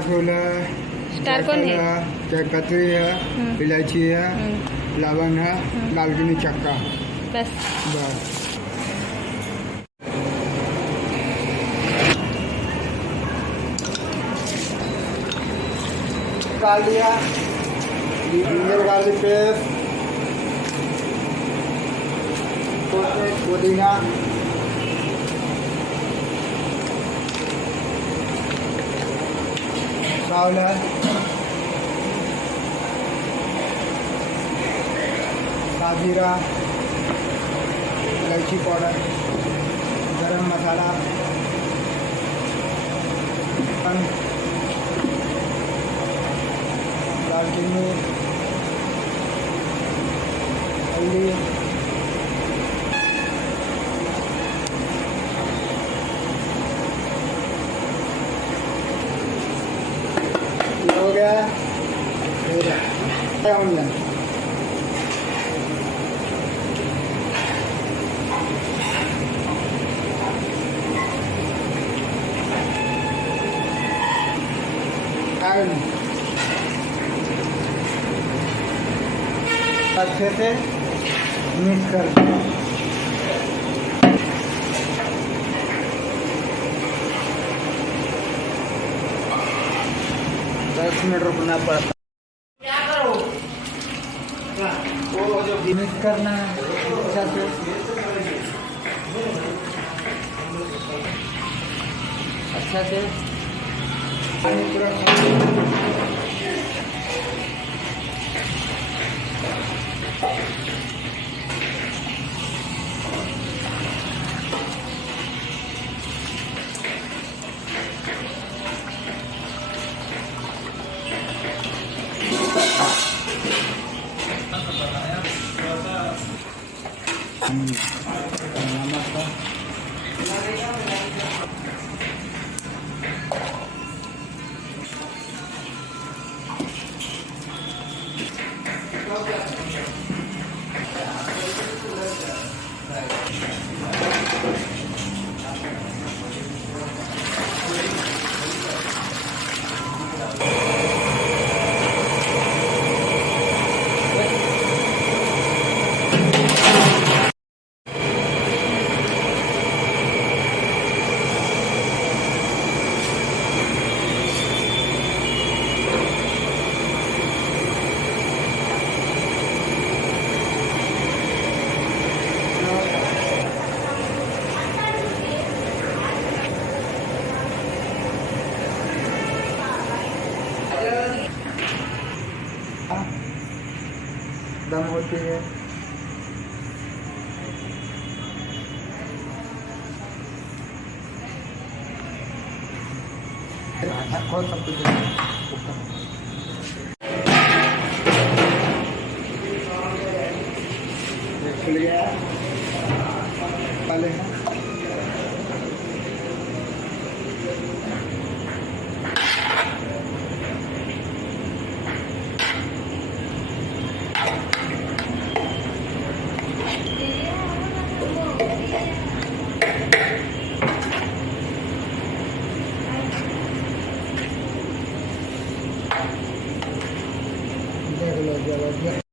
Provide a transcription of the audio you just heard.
फूल है, स्टार कौन है? तेजपत्ती है, इलायची है, लवंग है, दालचीनी चक्का। बस बस डाल दिया, जिंजर गार्लिक पेस्ट, पुदीना, चावल, साजीरा, इलायची पाउडर, गरम मसाला, दालचीनी, हल्दी, हो गया। ऑनियन अच्छे से मिक्स कर दें। 10 मिनट रुकना पड़ता है। वो जो मिक्स करना है अच्छा से, अच्छा से पानी पूरा दम होती है। खोल सब कुछ खुल गया पहले देख लो जब